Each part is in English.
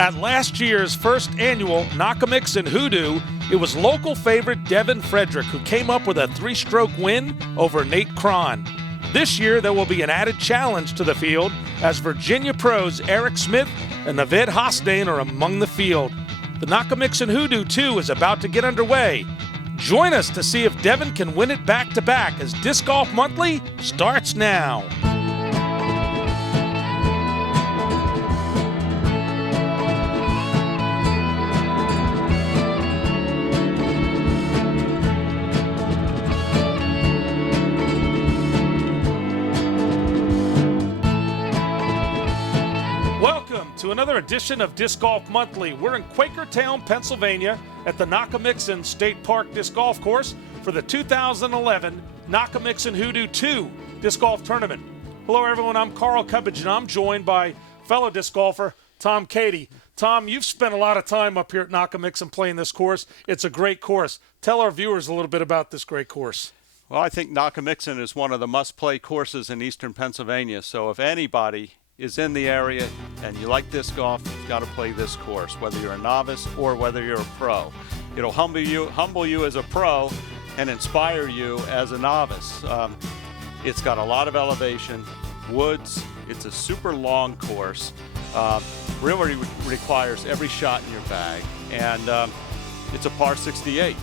At last year's first annual Nockamixon Hoodoo, it was local favorite Devin Frederick who came up with a 3-stroke win over Nate Cron. This year, there will be an added challenge to the field as Virginia pros Eric Smith and Navid Hostain are among the field. The Nockamixon Hoodoo Two is about to get underway. Join us to see if Devin can win it back-to-back as Disc Golf Monthly starts now. To another edition of Disc Golf Monthly. We're in Quakertown, Pennsylvania at the Nockamixon State Park Disc Golf Course for the 2011 Nockamixon Hoodoo Two Disc Golf Tournament. Hello everyone, I'm Carl Cubbage and I'm joined by fellow disc golfer Tom Cady. Tom, you've spent a lot of time up here at Nockamixon playing this course. It's a great course. Tell our viewers a little bit about this great course. Well, I think Nockamixon is one of the must-play courses in eastern Pennsylvania, so if anybody is in the area and you like disc golf, you've got to play this course, whether you're a novice or whether you're a pro. It'll humble you as a pro and inspire you as a novice. It's got a lot of elevation, woods, it's a super long course, really requires every shot in your bag, and it's a par 68.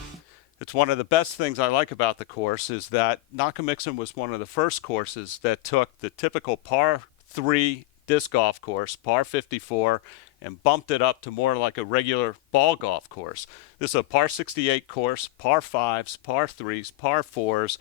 It's one of the best things I like about the course is that Nockamixon was one of the first courses that took the typical par 3 disc golf course, par 54, and bumped it up to more like a regular ball golf course. This is a par 68 course, par 5s, par 3s, par 4s.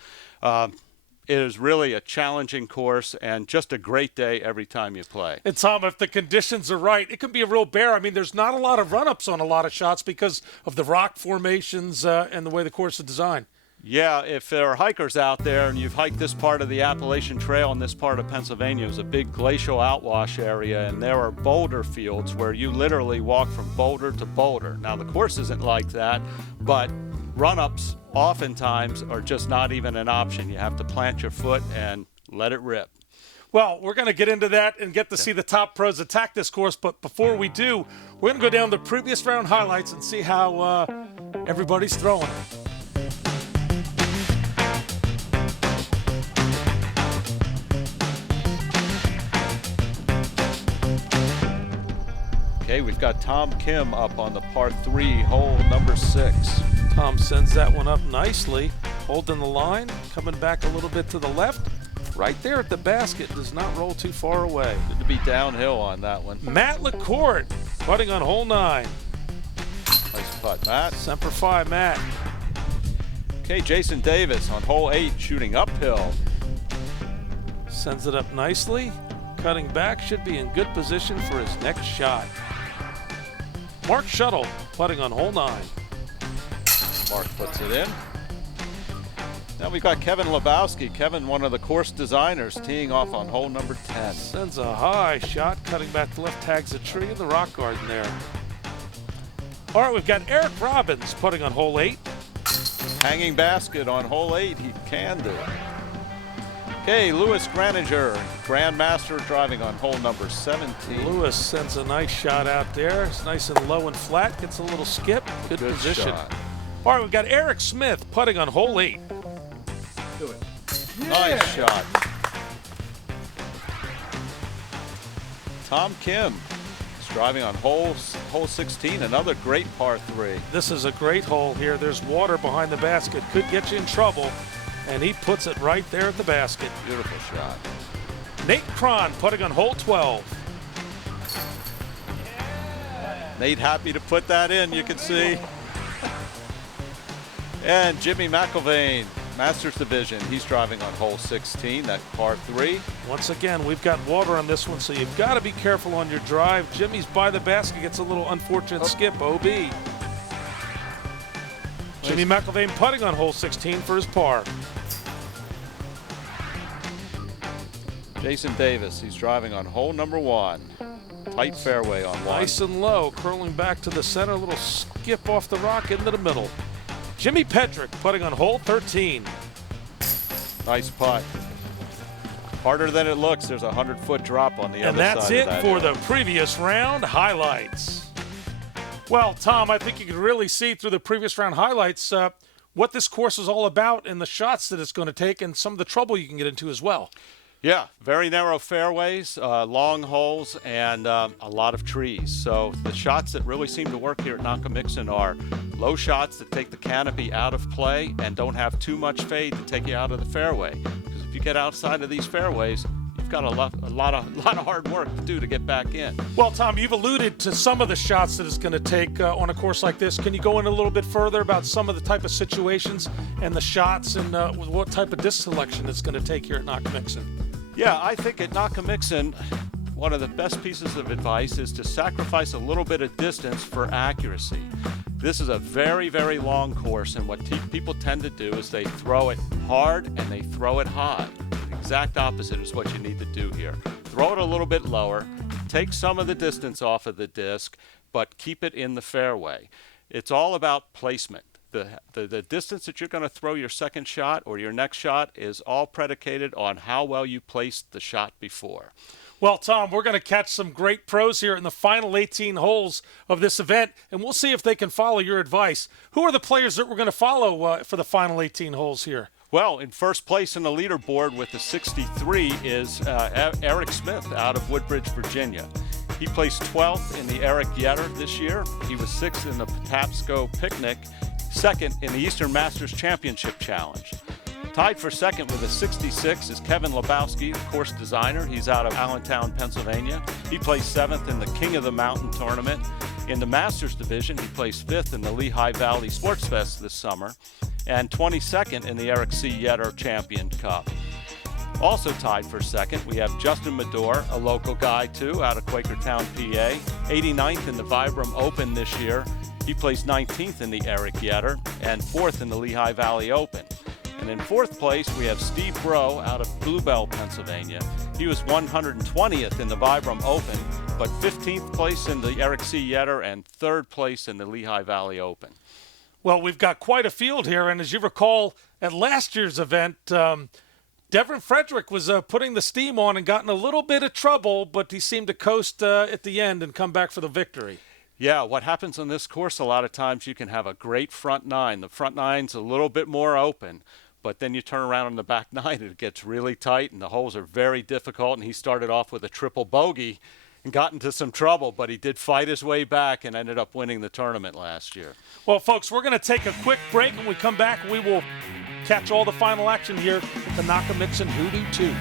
It is really a challenging course and just a great day every time you play. And Tom, if the conditions are right, it can be a real bear. I mean, there's not a lot of run-ups on a lot of shots because of the rock formations and the way the course is designed. Yeah, if there are hikers out there and you've hiked this part of the Appalachian Trail in this part of Pennsylvania, it's a big glacial outwash area, and there are boulder fields where you literally walk from boulder to boulder. Now, the course isn't like that, but run-ups oftentimes are just not even an option. You have to plant your foot and let it rip. Well, we're going to get into that and get to see the top pros attack this course, but before we do, we're going to go down the previous round highlights and see how everybody's throwing. Okay, we've got Tom Kim up on the par 3, hole number 6. Tom sends that one up nicely, holding the line, coming back a little bit to the left. Right there at the basket, does not roll too far away. Good to be downhill on that one. Matt LaCourte putting on hole 9. Nice putt, Matt. Semper Fi, Matt. Okay, Jason Davis on hole 8, shooting uphill. Sends it up nicely, cutting back, should be in good position for his next shot. Mark Shuttle putting on hole 9. Mark puts it in. Now we've got Kevin Lebowski. Kevin, one of the course designers, teeing off on hole number 10. Sends a high shot, cutting back to left, tags a tree in the rock garden there. All right, we've got Eric Robbins putting on hole 8. Hanging basket on hole 8, he can do. Okay, Louis Graninger, Grandmaster, driving on hole number 17. Louis sends a nice shot out there. It's nice and low and flat, gets a little skip, good position. Shot. All right, we've got Eric Smith putting on hole 8. Do it. Yeah. Nice shot. Tom Kim is driving on hole 16, another great par 3. This is a great hole here. There's water behind the basket, could get you in trouble, and he puts it right there at the basket. Beautiful shot. Nate Cron putting on hole 12. Nate happy to put that in, you can see. And Jimmy McIlvain, Masters Division, he's driving on hole 16, that par 3. Once again, we've got water on this one, so you've got to be careful on your drive. Jimmy's by the basket, gets a little unfortunate skip, OB. Jimmy McIlvain putting on hole 16 for his par. Jason Davis, he's driving on hole number 1. Tight fairway on 1. Nice and low, curling back to the center, a little skip off the rock into the middle. Jimmy Pedrick putting on hole 13. Nice putt. Harder than it looks. There's a 100-foot drop on the other side. And that's it of that for hill. the previous round highlights. Well, Tom, I think you can really see through the previous round highlights what this course is all about and the shots that it's going to take and some of the trouble you can get into as well. Yeah, very narrow fairways, long holes, and a lot of trees. So the shots that really seem to work here at Nockamixon are low shots that take the canopy out of play and don't have too much fade to take you out of the fairway. Because if you get outside of these fairways, you've got a lot of hard work to do to get back in. Well, Tom, you've alluded to some of the shots that it's going to take on a course like this. Can you go in a little bit further about some of the type of situations and the shots and what type of disc selection it's going to take here at Nockamixon? Yeah, I think at Nockamixon, one of the best pieces of advice is to sacrifice a little bit of distance for accuracy. This is a very, very long course, and what people tend to do is they throw it hard and they throw it high. The exact opposite is what you need to do here. Throw it a little bit lower, take some of the distance off of the disc, but keep it in the fairway. It's all about placement. The distance that you're going to throw your second shot or your next shot is all predicated on how well you placed the shot before. Well, Tom, we're going to catch some great pros here in the final 18 holes of this event, and we'll see if they can follow your advice. Who are the players that we're going to follow for the final 18 holes here? Well, in first place in the leaderboard with the 63 is Eric Smith out of Woodbridge, Virginia. He placed 12th in the Eric Yetter this year. He was 6th in the Patapsco Picnic, 2nd in the Eastern Masters Championship Challenge. Tied for 2nd with a 66 is Kevin Lebowski, the course designer. He's out of Allentown, Pennsylvania. He placed 7th in the King of the Mountain tournament. In the Masters division, he placed 5th in the Lehigh Valley Sports Fest this summer and 22nd in the Eric C. Yetter Champion Cup. Also tied for 2nd, we have Justin Medore, a local guy too, out of Quakertown, PA, 89th in the Vibram Open this year. He placed 19th in the Eric Yetter and 4th in the Lehigh Valley Open. And in 4th place, we have Steve Bro out of Bluebell, Pennsylvania. He was 120th in the Vibram Open, but 15th place in the Eric C. Yetter and 3rd place in the Lehigh Valley Open. Well, we've got quite a field here, and as you recall, at last year's event, Devin Frederick was putting the steam on and got in a little bit of trouble, but he seemed to coast at the end and come back for the victory. Yeah, what happens on this course, a lot of times you can have a great front nine. The front nine's a little bit more open, but then you turn around on the back nine and it gets really tight and the holes are very difficult. And he started off with a triple bogey and got into some trouble, but he did fight his way back and ended up winning the tournament last year. Well, folks, we're going to take a quick break. When we come back, we will catch all the final action here at the Nockamixon Hoodoo Two.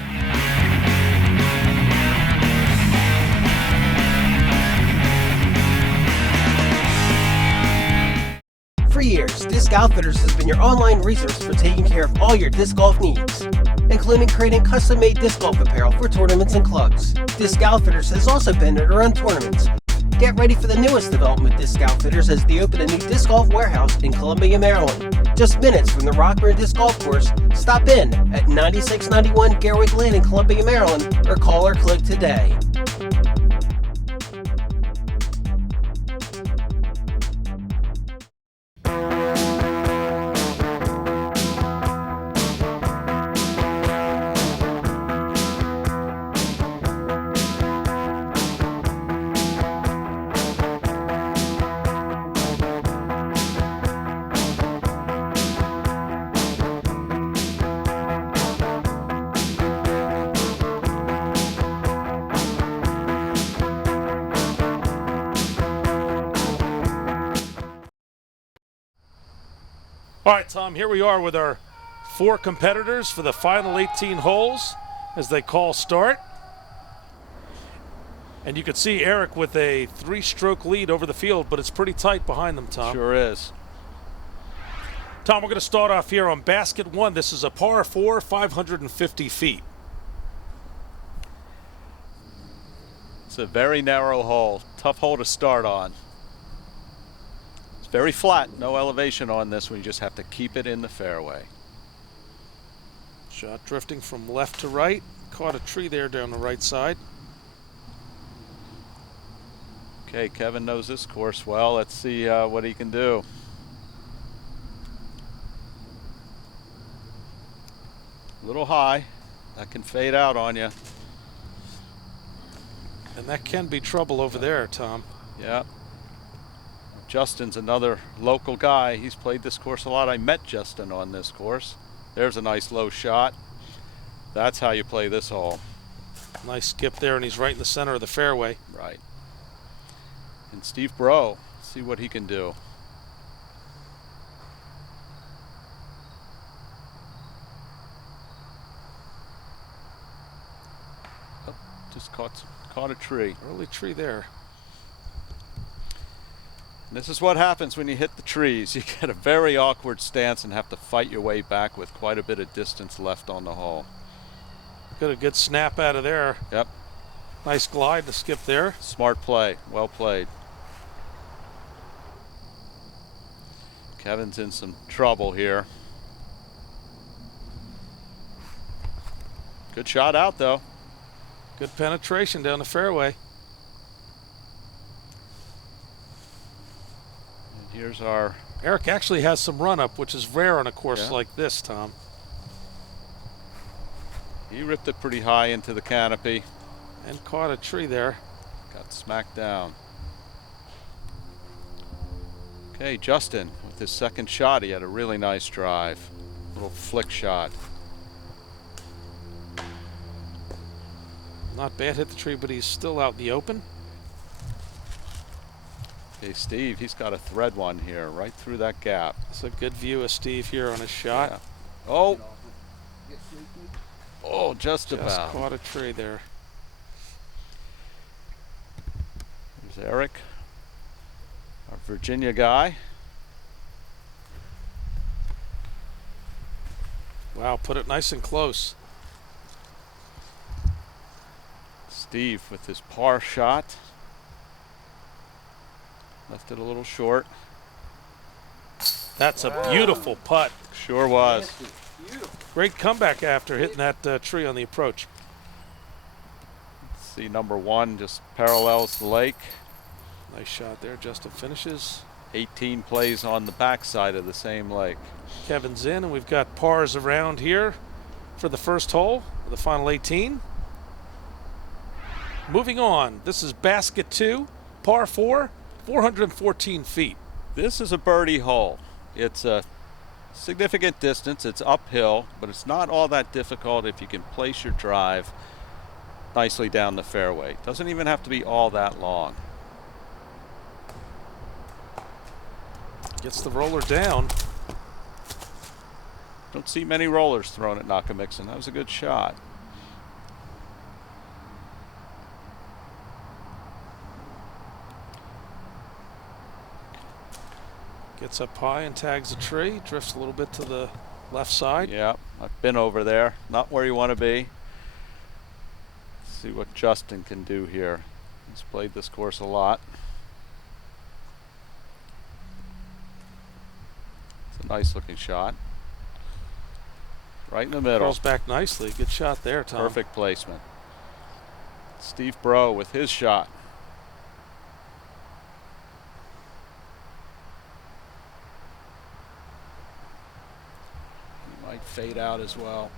For years, Disc Outfitters has been your online resource for taking care of all your disc golf needs, including creating custom-made disc golf apparel for tournaments and clubs. Disc Outfitters has also been at around tournaments. Get ready for the newest development with Disc Outfitters as they open a new disc golf warehouse in Columbia, Maryland. Just minutes from the Rockburn Disc Golf Course, stop in at 9691 Gerwig Lane in Columbia, Maryland, or call or click today. All right, Tom, here we are with our 4 competitors for the final 18 holes as they call start. And you can see Eric with a 3-stroke lead over the field, but it's pretty tight behind them, Tom. Sure is. Tom, we're going to start off here on basket 1. This is a par 4, 550 feet. It's a very narrow hole, tough hole to start on. Very flat, no elevation on this one. You just have to keep it in the fairway. Shot drifting from left to right. Caught a tree there down the right side. Okay, Kevin knows this course well. Let's see what he can do. A little high. That can fade out on you. And that can be trouble over there, Tom. Yeah. Justin's another local guy. He's played this course a lot. I met Justin on this course. There's a nice low shot. That's how you play this hole. Nice skip there, and he's right in the center of the fairway. Right. And Steve Bro, see what he can do. Oh, just caught a tree. Early tree there. And this is what happens when you hit the trees. You get a very awkward stance and have to fight your way back with quite a bit of distance left on the hole. Got a good snap out of there. Yep. Nice glide to skip there. Smart play. Well played. Kevin's in some trouble here. Good shot out, though. Good penetration down the fairway. And here's our... Eric actually has some run-up, which is rare on a course Yeah. like this, Tom. He ripped it pretty high into the canopy. And caught a tree there. Got smacked down. Okay, Justin with his second shot. He had a really nice drive. Little flick shot. Not bad, hit the tree, but he's still out in the open. Okay, Steve, he's got a thread one here, right through that gap. It's a good view of Steve here on his shot. Yeah. Oh! Oh, just Just about. caught a tree there. There's Eric, our Virginia guy. Wow, put it nice and close. Steve with his par shot. Left it a little short. That's a beautiful putt. Sure was. Great comeback after hitting that tree on the approach. See, number one just parallels the lake. Nice shot there. Justin finishes. 18 plays on the backside of the same lake. Kevin's in, and we've got pars around here for the first hole, the final 18. Moving on, this is basket 2, par 4, 414 feet. This is a birdie hole. It's a significant distance. It's uphill, but it's not all that difficult if you can place your drive nicely down the fairway. Doesn't even have to be all that long. Gets the roller down. Don't see many rollers thrown at Nockamixon. That was a good shot. Gets up high and tags a tree. Drifts a little bit to the left side. Yeah, I've been over there. Not where you want to be. Let's see what Justin can do here. He's played this course a lot. It's a nice looking shot. Right in the middle. Curls back nicely. Good shot there, Tom. Perfect placement. Steve Bro with his shot. He might fade out as well.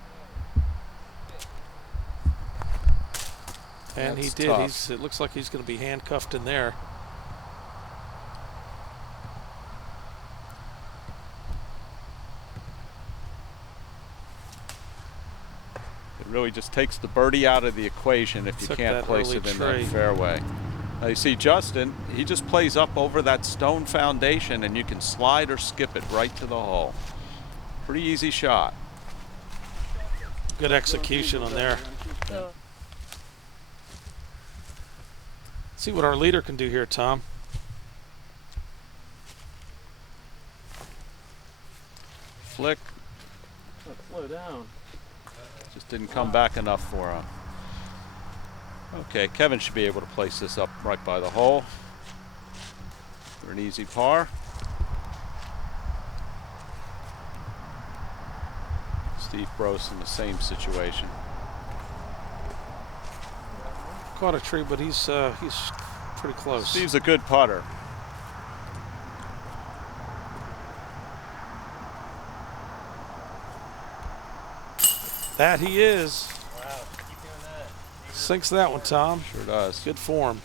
And he That's did. tough. It looks like he's going to be handcuffed in there. It really just takes the birdie out of the equation if you Took can't that place early it in tree. that fairway. Now you see Justin, he just plays up over that stone foundation and you can slide or skip it right to the hole. Pretty easy shot. Good execution on there. See what our leader can do here, Tom. Flick. Slow down. Just didn't come back enough for him. Okay, Kevin should be able to place this up right by the hole for an easy par. Steve Bros in the same situation. Caught a tree, but he's pretty close. Steve's a good putter. That he is. Wow, keep doing that. Sinks that one, Tom. Sure does. Good form.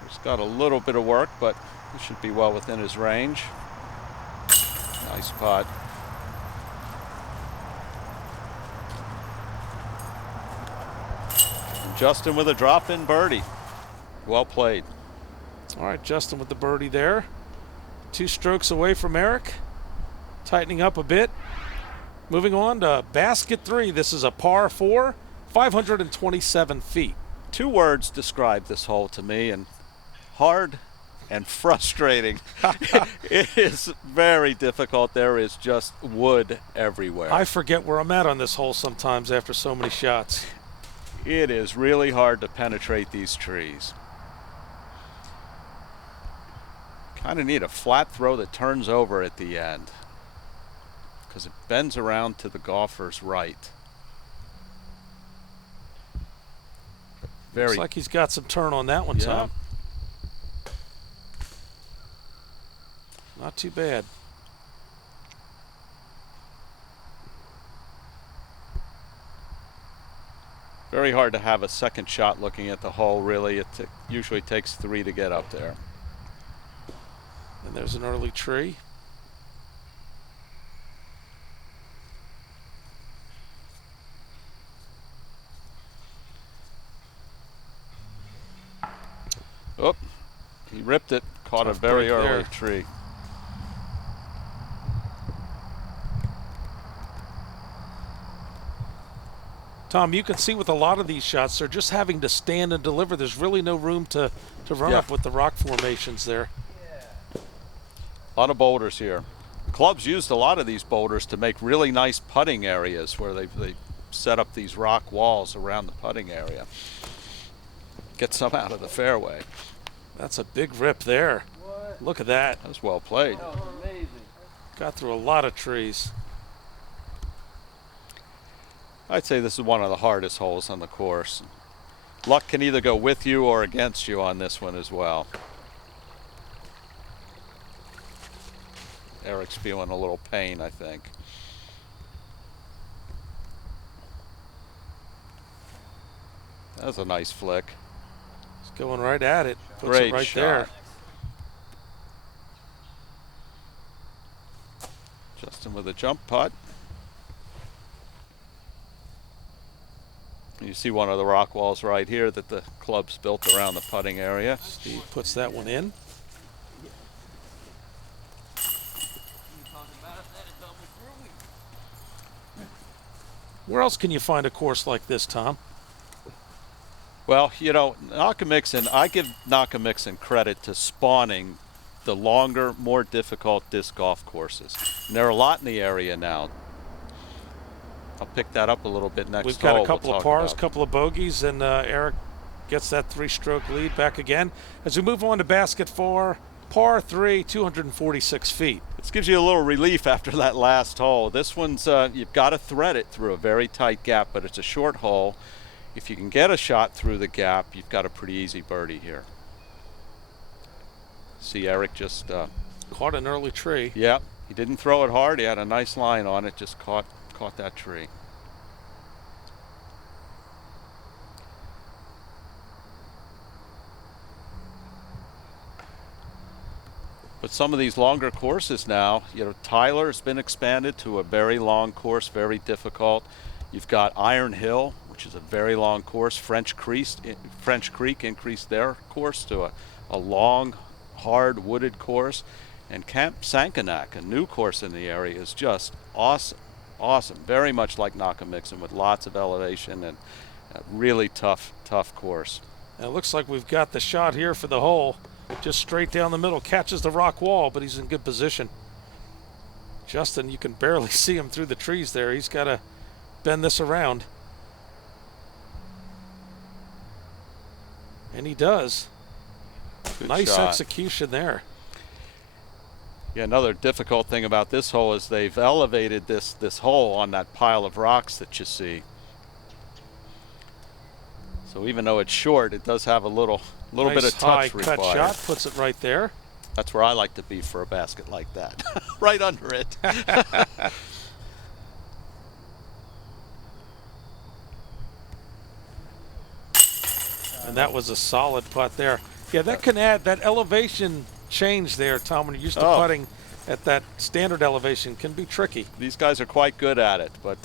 There's He's got a little bit of work, but he should be well within his range. Nice putt. And Justin with a drop-in birdie. Well played. All right, Justin with the birdie there. 2 strokes away from Eric. Tightening up a bit. Moving on to basket 3. This is a par 4, 527 feet. 2 words describe this hole to me, and hard and frustrating. It is very difficult. There is just wood everywhere. I forget where I'm at on this hole sometimes after so many shots. It is really hard to penetrate these trees. Kind of need a flat throw that turns over at the end, because it bends around to the golfer's right. Looks like he's got some turn on that one, Yeah. Tom. Not too bad. Very hard to have a second shot looking at the hole, really. It usually takes 3 to get up there. And there's an early tree. Oh, he ripped it. Caught Tough a very break early there. tree. Tom, you can see with a lot of these shots, they're just having to stand and deliver. There's really no room to run Yeah. up with the rock formations there. A lot of boulders here. Clubs used a lot of these boulders to make really nice putting areas where they set up these rock walls around the putting area. Get some out of the fairway. That's a big rip there. What? Look at that. That was well played. That was amazing. Got through a lot of trees. I'd say this is one of the hardest holes on the course. Luck can either go with you or against you on this one as well. Eric's feeling a little pain, I think. That was a nice flick. He's going right at it. Puts Great it right shot. there. Justin with a jump putt. You see one of the rock walls right here that the club's built around the putting area. Steve puts that one in. Where else can you find a course like this, Tom? Well, you know, Nockamixon, I give Nockamixon credit to spawning the longer, more difficult disc golf courses. And there are a lot in the area now. I'll pick that up a little bit next We've got hole a couple we'll of talk pars, a about. couple of bogeys, and Eric gets that 3-stroke lead back again. As we move on to basket 4, par 3, 246 feet. This gives you a little relief after that last hole. This one's, you've got to thread it through a very tight gap, but it's a short hole. If you can get a shot through the gap, you've got a pretty easy birdie here. See Eric just... Caught an early tree. yeah, he didn't throw it hard. He had a nice line on it, just caught that tree. But some of these longer courses now, you know, Tyler's been expanded to a very long course, very difficult. You've got Iron Hill, which is a very long course. French Creek increased their course to a long, hard, wooded course. And Camp Sankanack, a new course in the area, is just awesome. Awesome. Very much like Nockamixon with lots of elevation and a really tough course. Now it looks like we've got the shot here for the hole. Just straight down the middle. Catches the rock wall, but he's in good position. Justin, you can barely see him through the trees there. He's got to bend this around. And he does. Good Nice shot. execution there. Yeah, another difficult thing about this hole is they've elevated this hole on that pile of rocks that you see. So even though it's short, it does have a little Nice bit of touch high cut required. shot, puts it right there. That's where I like to be for a basket like that. Right under it. And that was a solid putt there. Yeah, that can add that elevation change there, Tom. When you're used to putting at that standard elevation, can be tricky. These guys are quite good at it, but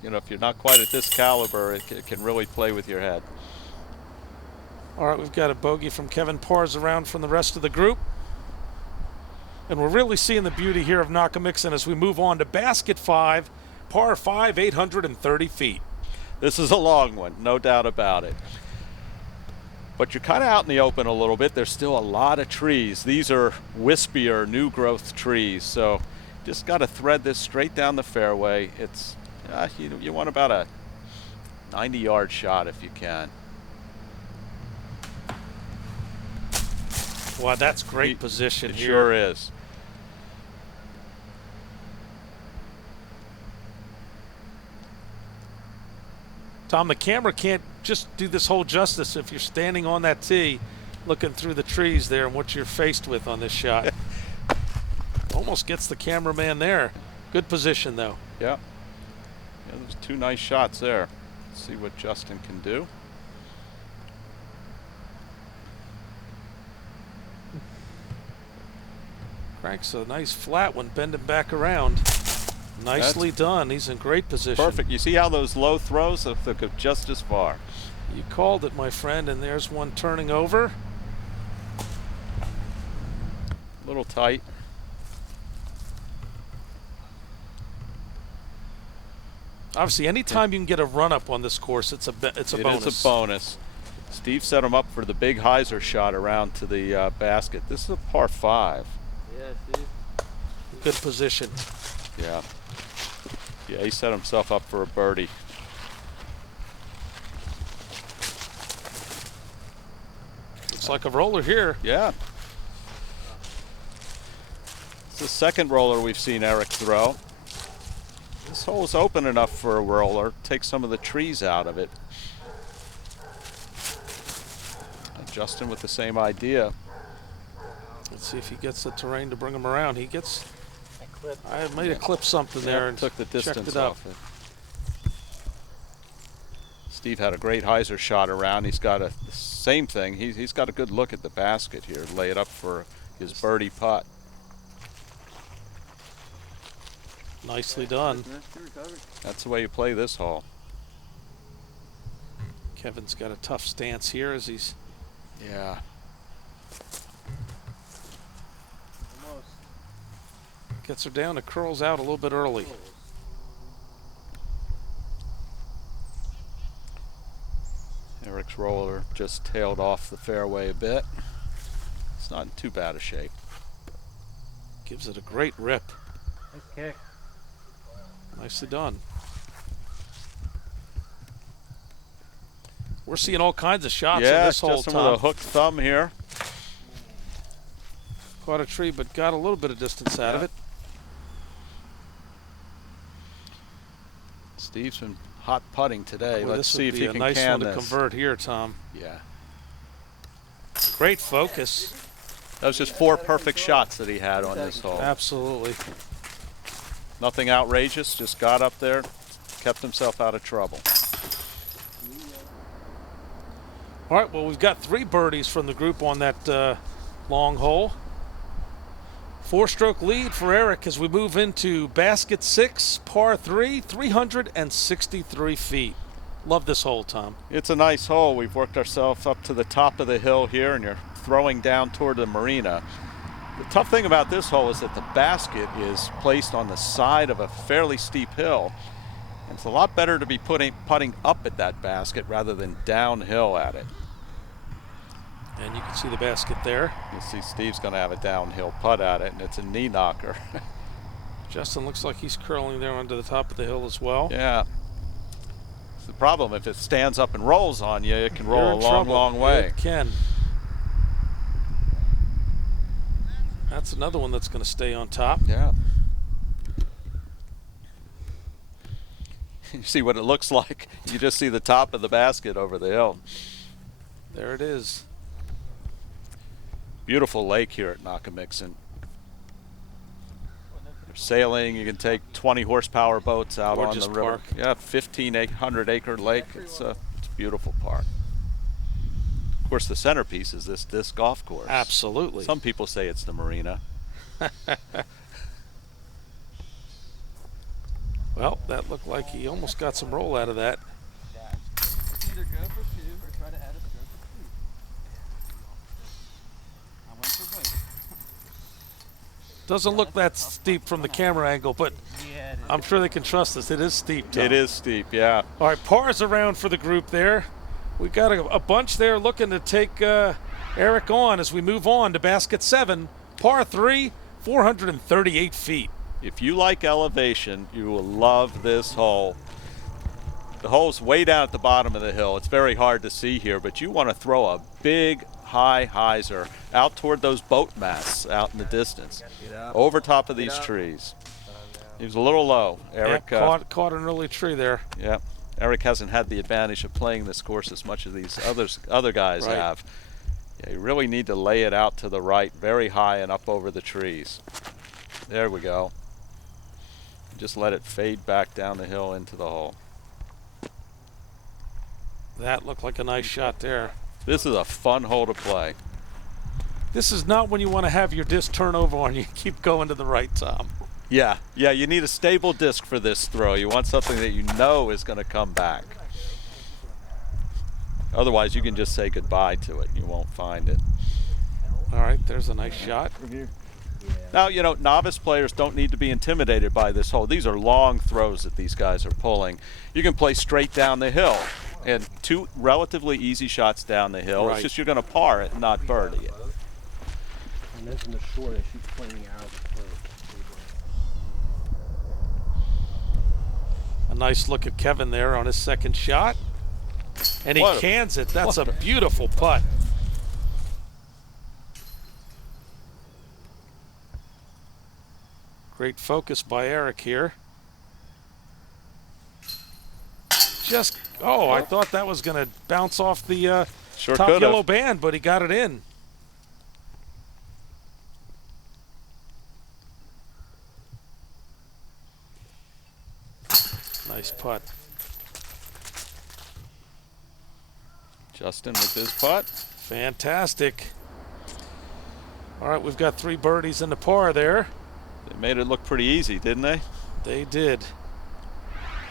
you know, if you're not quite at this caliber, it can really play with your head. All right, we've got a bogey from Kevin Pars around from the rest of the group. And we're really seeing the beauty here of Nockamixon as we move on to basket 5, par 5, 830 feet. This is a long one, no doubt about it. But you're kind of out in the open a little bit. There's still a lot of trees. These are wispier, new growth trees. So just got to thread this straight down the fairway. It's you want about a 90-yard shot if you can. Wow, that's great position it here. Sure is. Tom, the camera can't just do this whole justice if you're standing on that tee looking through the trees there and what you're faced with on this shot. Almost gets the cameraman there. Good position, though. Yeah. Yeah, there's 2 nice shots there. Let's see what Justin can do. Cranks a nice flat one, bending back around. Nicely done. He's in great position. Perfect. You see how those low throws have go just as far. You called it, my friend, and there's one turning over. A little tight. Obviously, anytime you can get a run-up on this course, it's a bonus. It is a bonus. Steve set him up for the big hyzer shot around to the basket. This is a par 5. Yeah, Steve. Good position. Yeah. Yeah, he set himself up for a birdie. Looks like a roller here. Yeah. It's the second roller we've seen Eric throw. This hole's open enough for a roller. Take some of the trees out of it. And Justin with the same idea. Let's see if he gets the terrain to bring him around. He gets... I might have clipped something there and took the checked distance it up. off it. Steve had a great hyzer shot around. He's got the same thing. He's got a good look at the basket here. Lay it up for his birdie putt. Nicely done. That's the way you play this hole. Kevin's got a tough stance here as he's... Yeah. Gets her down, it curls out a little bit early. Eric's roller just tailed off the fairway a bit. It's not in too bad a shape. Gives it a great rip. Nice kick. Nicely done. We're seeing all kinds of shots on this hole, Justin Tom. with a hooked thumb here. Caught a tree, but got a little bit of distance out of it. Steve's been hot putting today. Boy, Let's see if he can nice can one to this. convert here, Tom. Yeah. Great focus. That was just 4 perfect shots that he had on this hole. Absolutely. Nothing outrageous, just got up there, kept himself out of trouble. All right, well, we've got 3 birdies from the group on that long hole. 4-stroke lead for Eric as we move into basket 6, par 3, 363 feet. Love this hole, Tom. It's a nice hole. We've worked ourselves up to the top of the hill here, and you're throwing down toward the marina. The tough thing about this hole is that the basket is placed on the side of a fairly steep hill. And it's a lot better to be putting up at that basket rather than downhill at it. And you can see the basket there. You see Steve's going to have a downhill putt at it, and it's a knee knocker. Justin looks like he's curling there onto the top of the hill as well. Yeah. It's the problem, if it stands up and rolls on you, it can roll You're a in long, trouble. long way. It can. That's another one that's going to stay on top. Yeah. You see what it looks like. You just see the top of the basket over the hill. There it is. Beautiful lake here at Nockamixon. You're sailing, you can take 20 horsepower boats out Gorgeous on the river. park. Yeah, 1,500 acre lake. It's a beautiful park. course, the centerpiece is this disc golf course. Absolutely. Some people say it's the marina. Well, that looked like he almost got some roll out of that. Either go for 2 or try to add a stroke of 2. I went for both. Doesn't look that steep from the camera angle, but Yeah, it is. I'm sure they can trust us. It is steep, Tom. It is steep, yeah. All right, pars around for the group there. We got a bunch there looking to take Eric on as we move on to basket 7, par 3, 438 feet. If you like elevation, you will love this hole. The hole's way down at the bottom of the hill. It's very hard to see here, but you want to throw a big high hyzer out toward those boat masts out in the distance, over top of these trees. He was a little low. Eric caught an early tree there. Yeah, Eric hasn't had the advantage of playing this course as much as these other guys Right. have. Yeah, you really need to lay it out to the right, very high and up over the trees. There we go. Just let it fade back down the hill into the hole. That looked like a nice shot there. This is a fun hole to play. This is not when you want to have your disc turn over on you. Keep going to the right, Tom. Yeah, you need a stable disc for this throw. You want something that you know is going to come back. Otherwise, you can just say goodbye to it. You won't find it. All right, there's a nice shot. Now, you know, novice players don't need to be intimidated by this hole. These are long throws that these guys are pulling. You can play straight down the hill, and 2 relatively easy shots down the hill. Right. It's just you're going to par it, not birdie it. And then from the short, I shoot plenty out. A nice look at Kevin there on his second shot. And he cans it. That's a beautiful putt. Great focus by Eric here. Just, I thought that was going to bounce off the Sure top could've. yellow band, but he got it in. Nice putt. Justin with his putt. Fantastic. All right, we've got 3 birdies in the par there. They made it look pretty easy, didn't they? They did.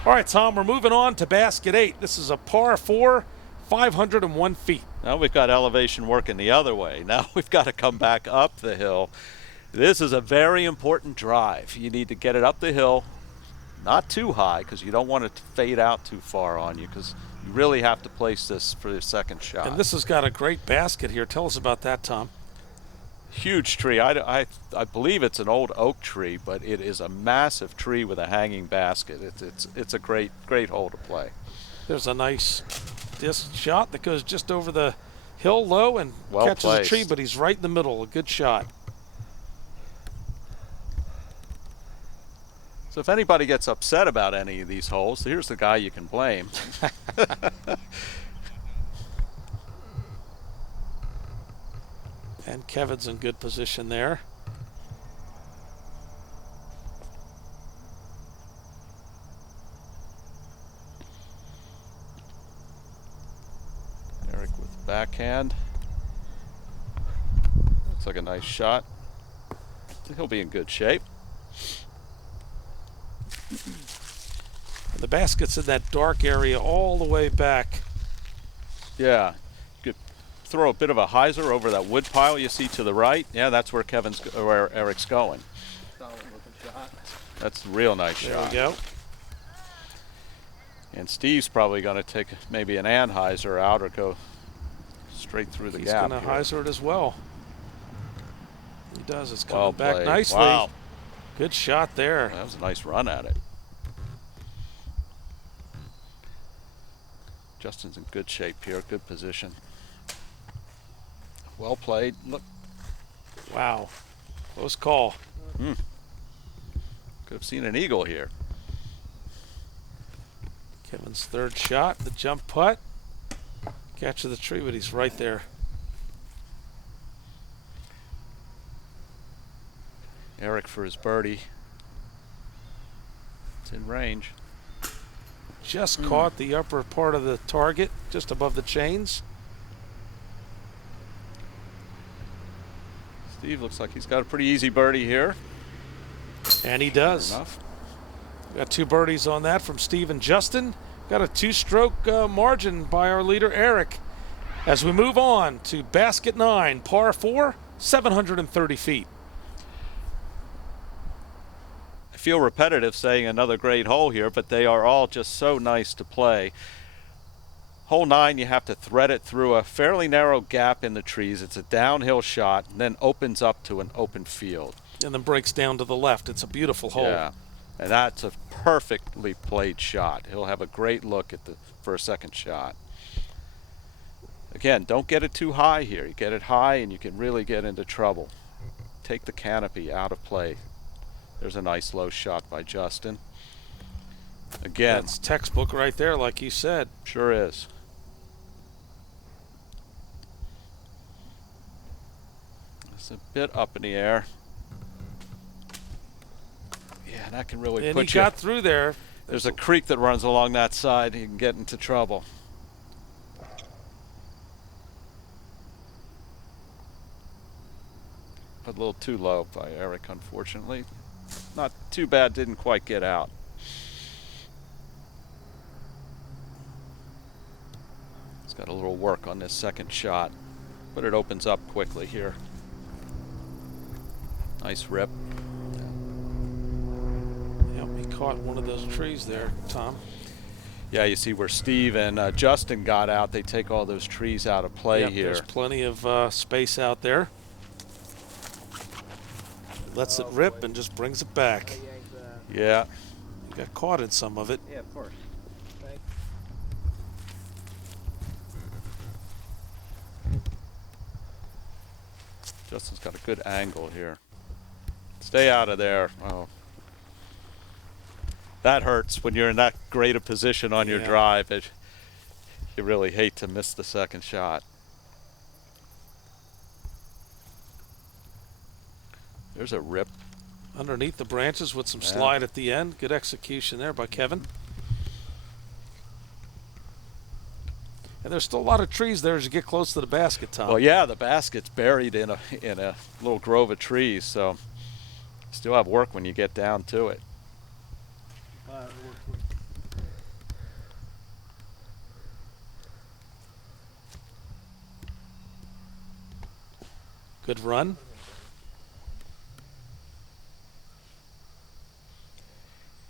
All right, Tom, we're moving on to basket 8. This is a par 4, 501 feet. Now we've got elevation working the other way. Now we've got to come back up the hill. This is a very important drive. You need to get it up the hill, not too high, because you don't want it to fade out too far on you, because you really have to place this for your second shot. And this has got a great basket here. Tell us about that, Tom. Huge tree. I believe it's an old oak tree, but it is a massive tree with a hanging basket. It's a great hole to play. There's a nice disc shot that goes just over the hill low and Well catches placed. a tree, but he's right in the middle. A good shot. So if anybody gets upset about any of these holes, here's the guy you can blame. And Kevin's in good position there. Eric with backhand. Looks like a nice shot. He'll be in good shape. And the basket's in that dark area all the way back. Yeah. You could throw a bit of a hyzer over that wood pile you see to the right. Yeah, that's where where Eric's going. Solid looking shot. That's a real nice There shot. we go. And Steve's probably going to take maybe an anhyzer out or go straight through the He's gap. going to here. hyzer it as well. He does. It's coming Well back played. nicely. Wow. Good shot there. That was a nice run at it. Justin's in good shape here, good position. Well played. Look, Wow. Close call. could have seen an eagle here. Kevin's third shot, the jump putt. Catch of the tree, but he's right there. Eric for his birdie. It's in range. Just caught the upper part of the target, just above the chains. Steve looks like he's got a pretty easy birdie here. And he does. Fair enough. Got 2 birdies on that from Steve and Justin. Got a 2-stroke margin by our leader, Eric. As we move on to basket 9, par 4, 730 feet. I feel repetitive saying another great hole here, but they are all just so nice to play. Hole 9, you have to thread it through a fairly narrow gap in the trees. It's a downhill shot and then opens up to an open field. And then breaks down to the left. It's a beautiful hole. Yeah, and that's a perfectly played shot. He'll have a great look at for a second shot. Again, don't get it too high here. You get it high and you can really get into trouble. Take the canopy out of play. There's a nice low shot by Justin. Again. That's textbook right there, like you said. Sure is. It's a bit up in the air. Yeah, that can really And put he you. got through there. There's a creek that runs along that side. You can get into trouble. But a little too low by Eric, unfortunately. Not too bad, didn't quite get out. He's got a little work on this second shot, but it opens up quickly here. Nice rip. Yep, he caught one of those trees there, Tom. Yeah, you see where Steve and Justin got out. They take all those trees out of play Yep, here. There's plenty of space out there. Lets it rip and just brings it back. Yeah. He got caught in some of it. Yeah, of course. Justin's got a good angle here. Stay out of there. Oh. That hurts when you're in that great a position on your Yeah. drive. You really hate to miss the second shot. There's a rip. Underneath the branches with some Yeah. slide at the end. Good execution there by Kevin. And there's still a lot of trees there as you get close to the basket, Tom. Well, yeah, the basket's buried in a little grove of trees, so you still have work when you get down to it. Good run.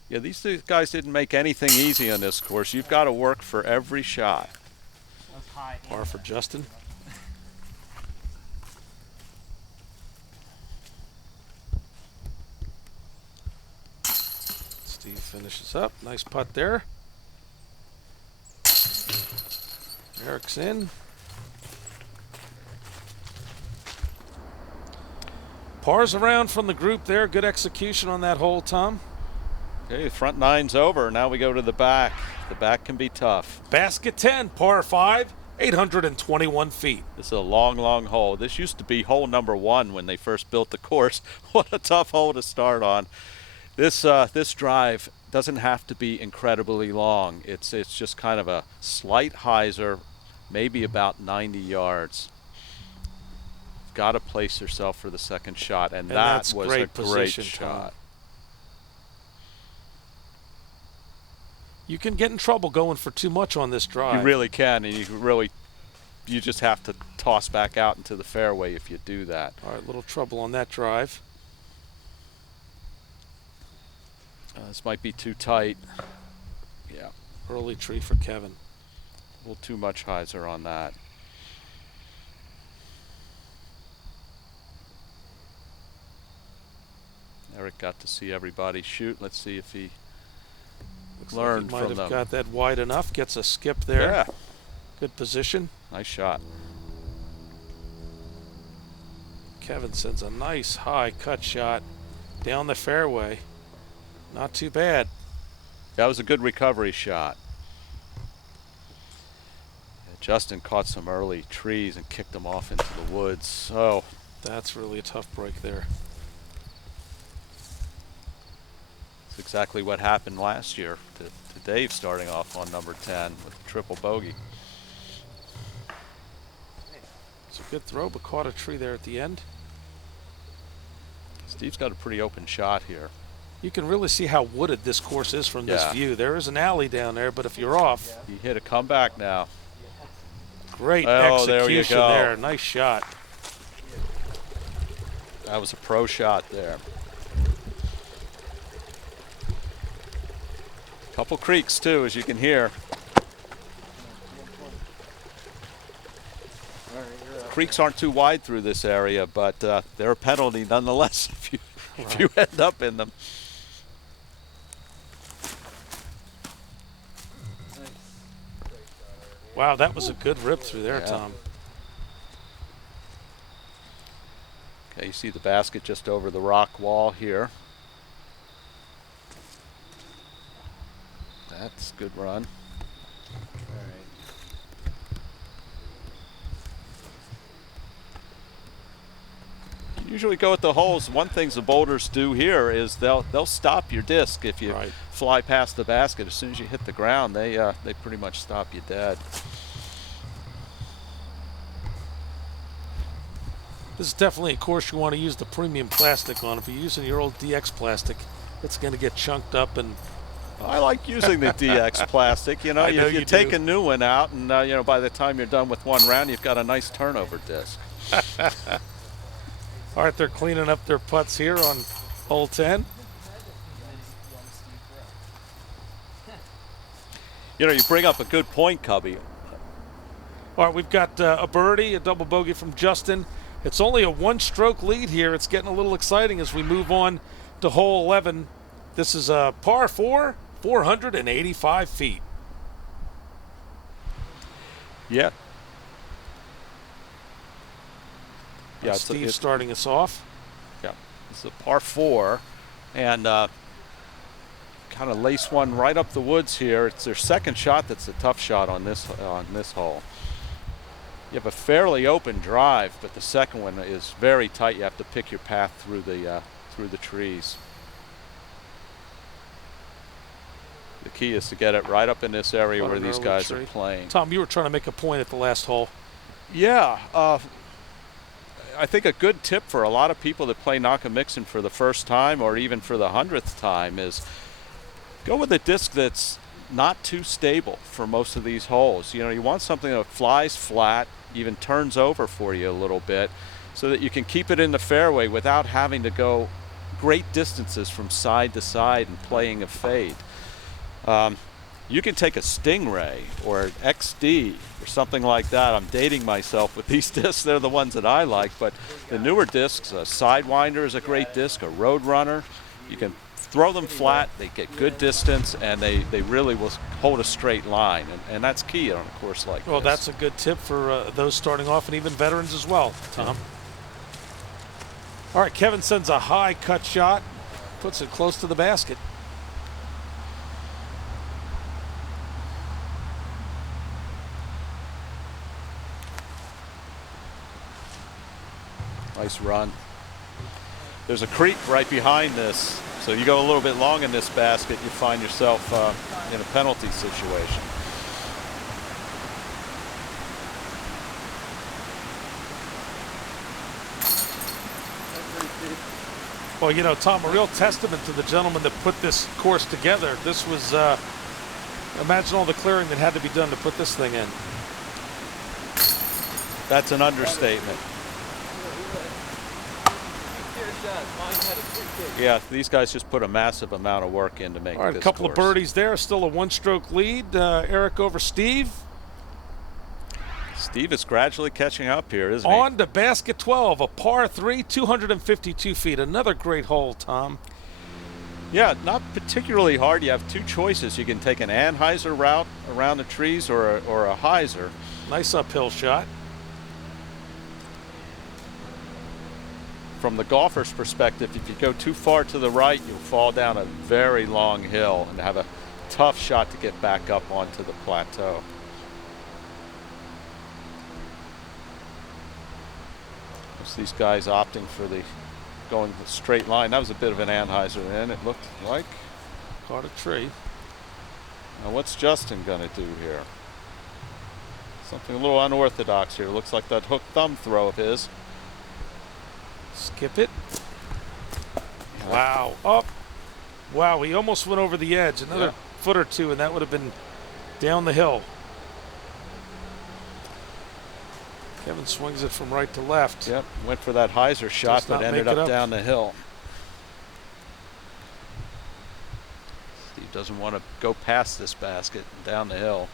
Yeah, these two guys didn't make anything easy on this course. You've got to work for every shot. Par for Justin. Steve finishes up. Nice putt there. Eric's in. Pars around from the group there. Good execution on that hole, Tom. Okay, front nine's over. Now we go to the back. The back can be tough. Basket 10, par 5, 821 feet. This is a long, long hole. This used to be hole number 1 when they first built the course. What a tough hole to start on. This drive doesn't have to be incredibly long. It's just kind of a slight hyzer, maybe about 90 yards. Got to place yourself for the second shot, and that that's was great a great position, shot. Tom. You can get in trouble going for too much on this drive. You really can, and you just have to toss back out into the fairway if you do that. All right, little trouble on that drive. This might be too tight. Yeah, Early tree for Kevin. a little too much hyzer on that. Eric got to see everybody shoot. Let's see if he Looks learned like he might from have them. got that wide enough. Gets a skip there. Yeah, Good position. nice shot. Kevin sends a nice high cut shot down the fairway. Not too bad. That was a good recovery shot. Yeah, Justin caught some early trees and kicked them off into the woods. Oh, That's really a tough break there. it's exactly what happened last year to Dave starting off on number 10 with a triple bogey. It's a good throw, but caught a tree there at the end. Steve's got a pretty open shot here. You can really see how wooded this course is from this Yeah. view. There is an alley down there, but if you're off, He hit a comeback now. great Oh, there you execution go. there. Nice shot. That was a pro shot there. Couple creeks too, as you can hear. Creeks aren't too wide through this area, but they're a penalty nonetheless if you end up in them. Wow, that was a good rip through there, Yeah. Tom. Okay, you see the basket just over the rock wall here. That's a good run. You usually go at the holes. One thing the boulders do here is they'll stop your disc if you Right. fly past the basket. As soon as you hit the ground, they pretty much stop you dead. This is definitely a course you want to use the premium plastic on. If you're using your old DX plastic, it's going to get chunked up and I like using the DX plastic. You know, I know you you take do. a new one out, and you know, by the time you're done with one round, you've got a nice turnover disc. all right, they're cleaning up their putts here on hole 10. You know, you bring up a good point, Cubby. All right, we've got a birdie, a double bogey from Justin. It's only a one-stroke lead here. It's getting a little exciting as we move on to hole 11. This is a par 4, 485 feet. Yeah. Yeah, Steve's starting us off. Yeah, it's a par 4, and kind of lace one right up the woods here. It's their second shot that's a tough shot on this hole. You have a fairly open drive, but the second one is very tight. You have to pick your path through the trees. The key is to get it right up in this area where these guys are playing. Tom, you were trying to make a point at the last hole. Yeah, I think a good tip for a lot of people that play Nockamixon for the first time or even for the 100th time is go with a disc that's not too stable for most of these holes. You know, you want something that flies flat, even turns over for you a little bit, so that you can keep it in the fairway without having to go great distances from side to side and playing a fade. You can take a Stingray or an XD or something like that. I'm dating myself with these discs. They're the ones that I like, but the newer discs, a Sidewinder is a great disc, a Roadrunner. You can throw them flat, they get good distance, and they really will hold a straight line, and that's key on a course like this. Well, that's a good tip for those starting off and even veterans as well, Tom. All right, Kevin sends a high cut shot, puts it close to the basket. Nice run. There's a creek right behind this, so you go a little bit long in this basket, you find yourself in a penalty situation. Well, you know, Tom, a real testament to the gentleman that put this course together. This was, imagine all the clearing that had to be done to put this thing in. That's an understatement. Yeah, these guys just put a massive amount of work in to make All right, this a couple course. of birdies there. Still a one-stroke lead. Eric over Steve. Steve is gradually catching up here, isn't he? On to basket 12, a par 3, 252 feet. Another great hole, Tom. Yeah, not particularly hard. You have two choices. You can take an Anheuser route around the trees or a hyzer. Nice uphill shot. From the golfer's perspective, if you go too far to the right, you'll fall down a very long hill and have a tough shot to get back up onto the plateau. Most of these guys opting for going the straight line. That was a bit of an Anheuser then, it looked like. Caught a tree. Now what's Justin gonna do here? Something a little unorthodox here. Looks like that hook thumb throw of his. Skip it. Wow. Up. Wow, he almost went over the edge. Another foot or two, and that would have been down the hill. Kevin swings it from right to left. Yep, went for that hyzer shot, but ended up down the hill. Steve doesn't want to go past this basket and down the hill.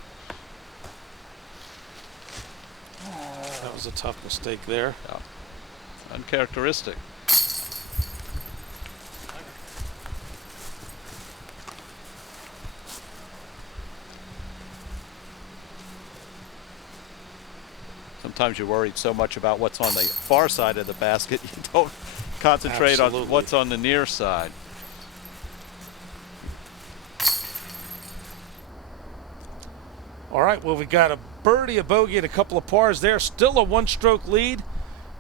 That was a tough mistake there. Yeah. Uncharacteristic. Sometimes you're worried so much about what's on the far side of the basket, you don't concentrate on what's on the near side. All right, well, we got a birdie, a bogey, and a couple of pars there. Still a one-stroke lead.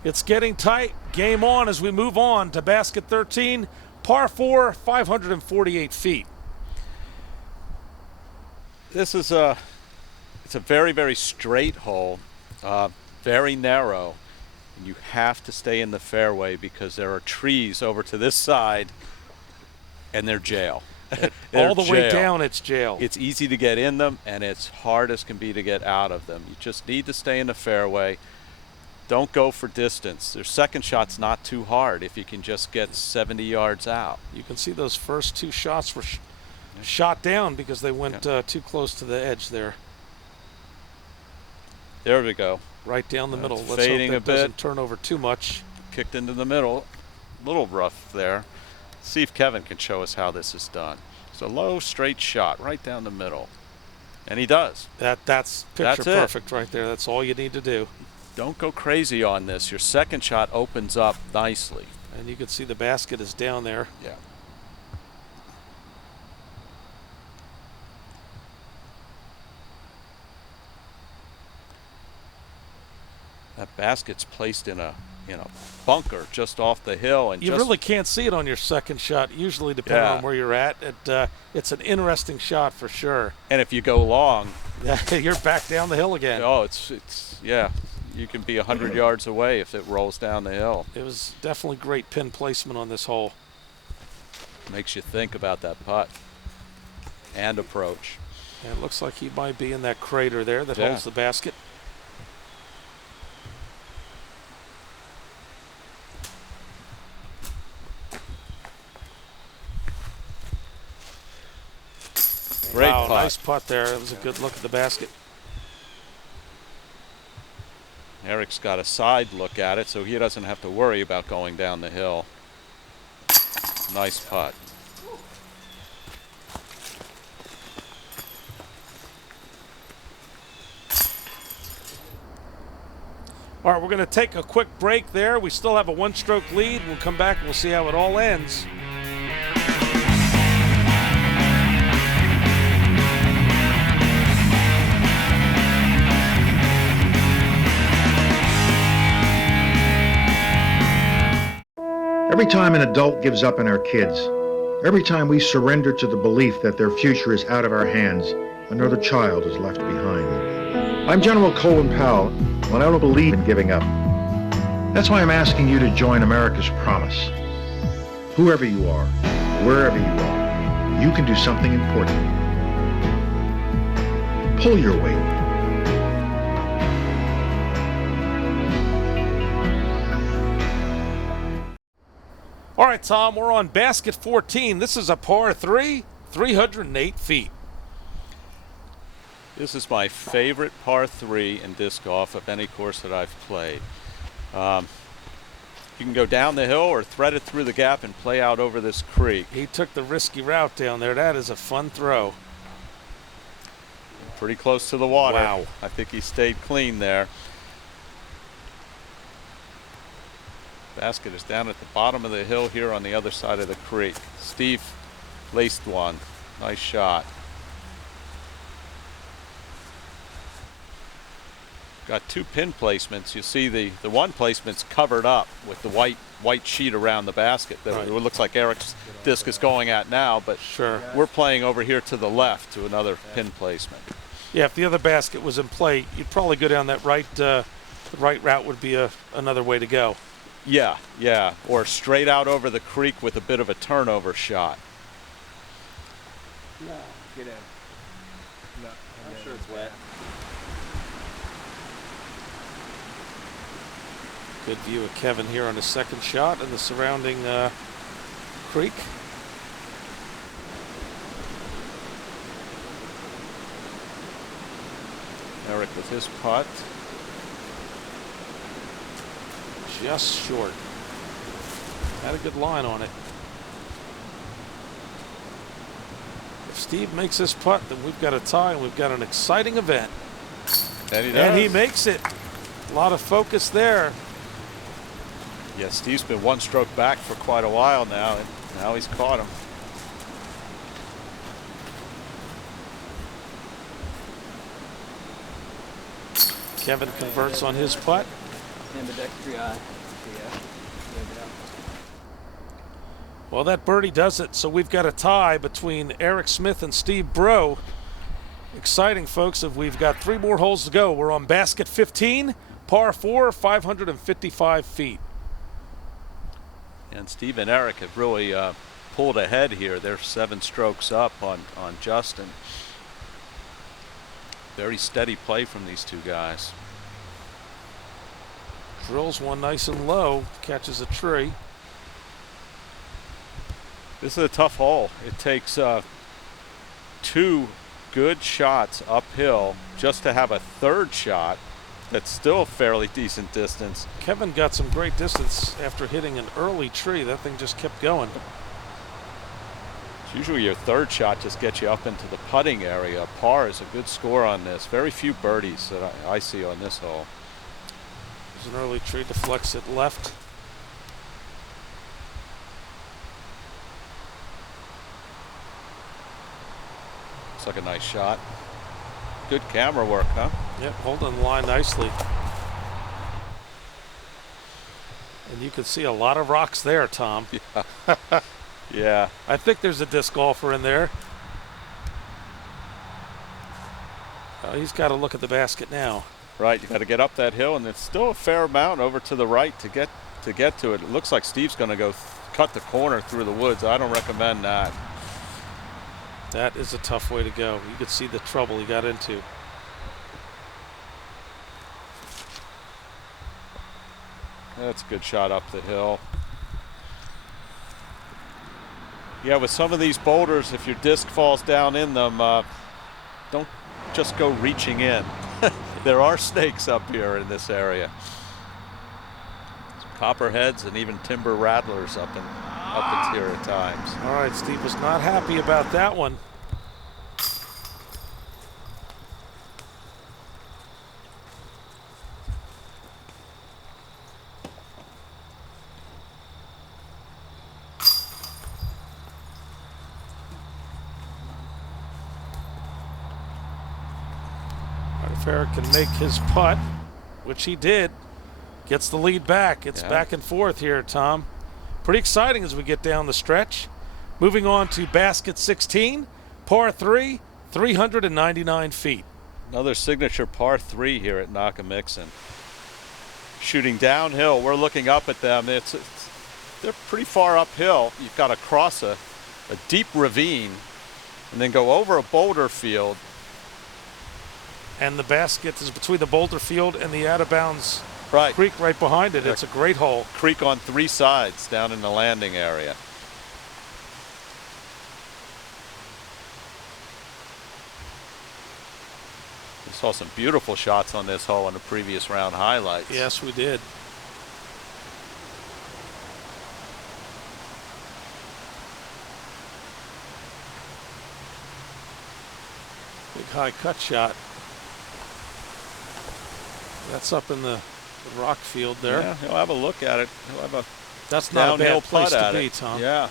It's getting tight. Game on as we move on to basket 13, par 4, 548 feet. This is it's a very, very straight hole, very narrow. And you have to stay in the fairway because there are trees over to this side, and they're jail. All the way down, it's jail. It's easy to get in them, and it's hard as can be to get out of them. You just need to stay in the fairway. Don't go for distance. Their second shot's not too hard if you can just get 70 yards out. You can see those first two shots were shot down because they went too close to the edge there. There we go. Right down the middle. Let's fading hope that a bit. doesn't turn over too much. Kicked into the middle. A little rough there. See if Kevin can show us how this is done. It's a low, straight shot right down the middle. And he does. That's picture perfect right there. That's all you need to do. Don't go crazy on this. Your second shot opens up nicely. And you can see the basket is down there. Yeah. That basket's placed in a bunker just off the hill, and you really can't see it on your second shot. Usually, depending on where you're at, it's an interesting shot for sure. And if you go long, you're back down the hill again. Oh, it's you can be 100 yards away if it rolls down the hill. It was definitely great pin placement on this hole. Makes you think about that putt and approach. And it looks like he might be in that crater there that holds the basket. Great putt. Nice putt there. It was a good look at the basket. Eric's got a side look at it, so he doesn't have to worry about going down the hill. Nice putt. All right, we're going to take a quick break there. We still have a one-stroke lead. We'll come back and we'll see how it all ends. Every time an adult gives up on our kids, every time we surrender to the belief that their future is out of our hands, another child is left behind. I'm General Colin Powell, and I don't believe in giving up. That's why I'm asking you to join America's Promise. Whoever you are, wherever you are, you can do something important. Pull your weight. All right, Tom, we're on basket 14. This is a par 3, 308 feet. This is my favorite par 3 in disc golf of any course that I've played. You can go down the hill or thread it through the gap and play out over this creek. He took the risky route down there. That is a fun throw. Pretty close to the water. Wow. I think he stayed clean there. Basket is down at the bottom of the hill here on the other side of the creek. Steve laced one. Nice shot. Got two pin placements. You see the one placement's covered up with the white sheet around the basket that it looks like Eric's disc is going at now, but we're playing over here to the left to another pin placement. Yeah, if the other basket was in play, you'd probably go down that right route would be another way to go. Yeah, yeah, or straight out over the creek with a bit of a turnover shot. No. Get in. No. I'm sure it's wet. Good view of Kevin here on his second shot and the surrounding creek. Eric with his putt. Just short. Had a good line on it. If Steve makes this putt, then we've got a tie and we've got an exciting event. And he does. And he makes it. A lot of focus there. Yeah, Steve's been one stroke back for quite a while now, and now he's caught him. Kevin converts on his putt. Ambidextry eye. Yeah. Well, that birdie does it, so we've got a tie between Eric Smith and Steve Bro. Exciting, folks. If we've got 3 more holes to go. We're on basket 15, par 4, 555 feet. And Steve and Eric have really pulled ahead here. They're 7 strokes up on Justin. Very steady play from these two guys. Drills one nice and low, catches a tree. This is a tough hole. It takes 2 good shots uphill just to have a third shot that's still a fairly decent distance. Kevin got some great distance after hitting an early tree. That thing just kept going. Usually your third shot just gets you up into the putting area. Par is a good score on this. Very few birdies that I see on this hole. There's an early tree, deflects it left. Looks like a nice shot. Good camera work, huh? Yep, holding the line nicely. And you can see a lot of rocks there, Tom. Yeah. Yeah. I think there's a disc golfer in there. He's got to look at the basket now. Right, you got to get up that hill, and it's still a fair amount over to the right to get to it. It looks like Steve's going to go cut the corner through the woods. I don't recommend that. That is a tough way to go. You could see the trouble he got into. That's a good shot up the hill. Yeah, with some of these boulders, if your disc falls down in them, don't just go reaching in. There are snakes up here in this area. Some copperheads and even timber rattlers up in here at times. All right, Steve was not happy about that one. If Eric can make his putt, which he did, gets the lead back. It's back and forth here, Tom. Pretty exciting as we get down the stretch. Moving on to basket 16, par 3, 399 feet. Another signature par 3 here at Nockamixon. Shooting downhill, we're looking up at them. They're pretty far uphill. You've got to cross a deep ravine and then go over a boulder field. And the basket is between the boulder field and the out-of-bounds Right. creek right behind it. It's a great hole. Creek on 3 sides down in the landing area. We saw some beautiful shots on this hole in the previous round highlights. Yes, we did. Big high cut shot. That's up in the rock field there. Yeah, he'll have a look at it. He'll have a That's not a downhill bad place putt to at be, it. Tom. Yeah.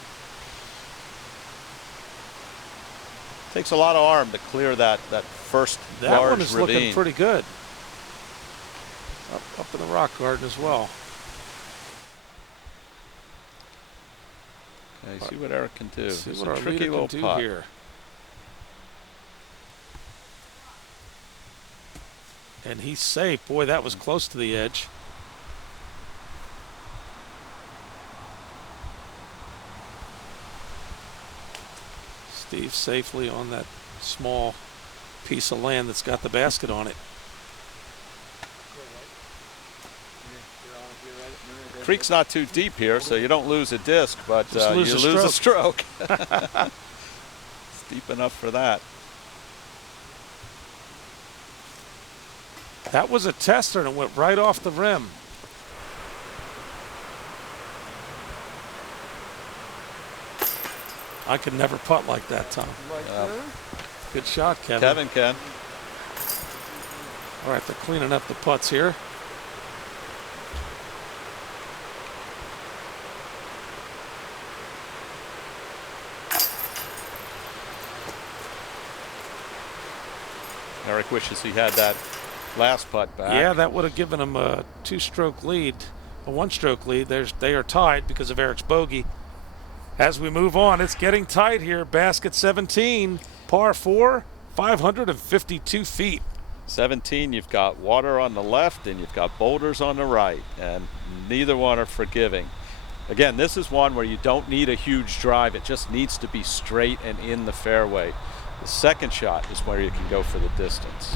Takes a lot of arm to clear that first That large one is ravine. looking pretty good. Up in the rock garden as well. Okay, see what Eric can do. See It's what a our tricky leader little can do putt. here. And he's safe. Boy, that was close to the edge. Steve safely on that small piece of land that's got the basket on it. Creek's not too deep here, so you don't lose a disc, but Just you lose a lose a stroke. It's deep enough for that. That was a tester and it went right off the rim. I could never putt like that, Tom. Good shot, Kevin. Kevin can. All right, they're cleaning up the putts here. Eric wishes he had that last putt back. Yeah, that would have given him a two-stroke lead, a one-stroke lead. They are tied because of Eric's bogey. As we move on, it's getting tight here. Basket 17, par 4, 552 feet. 17, you've got water on the left and you've got boulders on the right, and neither one are forgiving. Again, this is one where you don't need a huge drive. It just needs to be straight and in the fairway. The second shot is where you can go for the distance.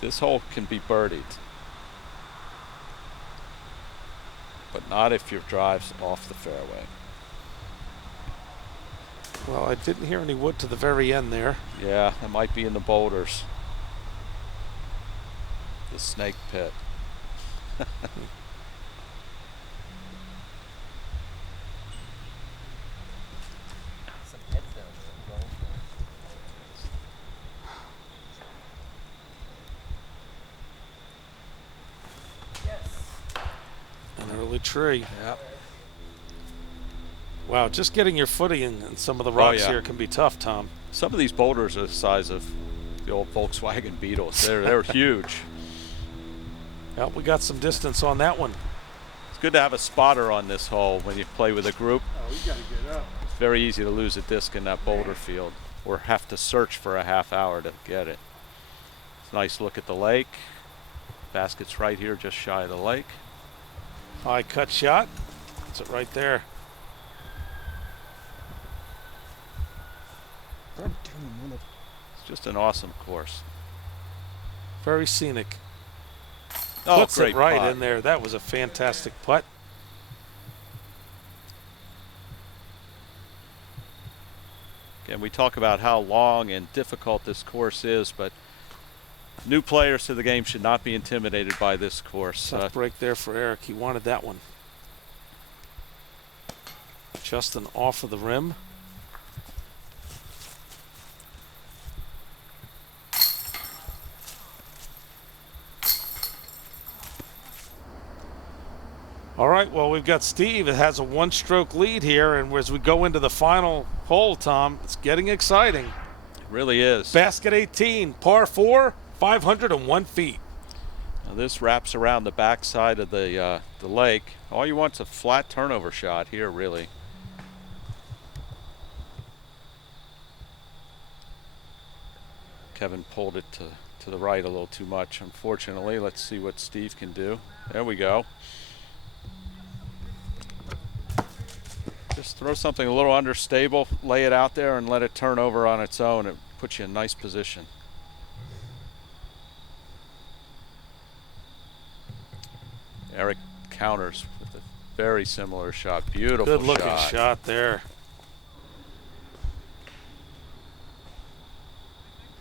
This hole can be birdied, but not if your drive's off the fairway. Well, I didn't hear any wood to the very end there. Yeah, it might be in the boulders. The snake pit. Some heads down there. An early tree. Yep. Wow, just getting your footing in some of the rocks yeah. here can be tough, Tom. Some of these boulders are the size of the old Volkswagen Beetles. They're huge. Well, we got some distance on that one. It's good to have a spotter on this hole when you play with a group. Oh, you gotta get up. It's very easy to lose a disc in that boulder field or have to search for a half hour to get it. It's a nice look at the lake. Basket's right here just shy of the lake. High cut shot. That's it right there. It's just an awesome course. Very scenic. Oh, Puts great it right putt. in there. That was a fantastic putt. Again, we talk about how long and difficult this course is, but new players to the game should not be intimidated by this course. Tough break there for Eric. He wanted that one. Justin off of the rim. All right, well, we've got Steve. It has a one-stroke lead here, and as we go into the final hole, Tom, it's getting exciting. It really is. Basket 18, par 4, 501 feet. Now this wraps around the backside of the lake. All you want's a flat turnover shot here, really. Kevin pulled it to the right a little too much, unfortunately. Let's see what Steve can do. There we go. Just throw something a little understable, lay it out there, and let it turn over on its own. It puts you in a nice position. Eric counters with a very similar shot. Beautiful Good looking shot. shot there.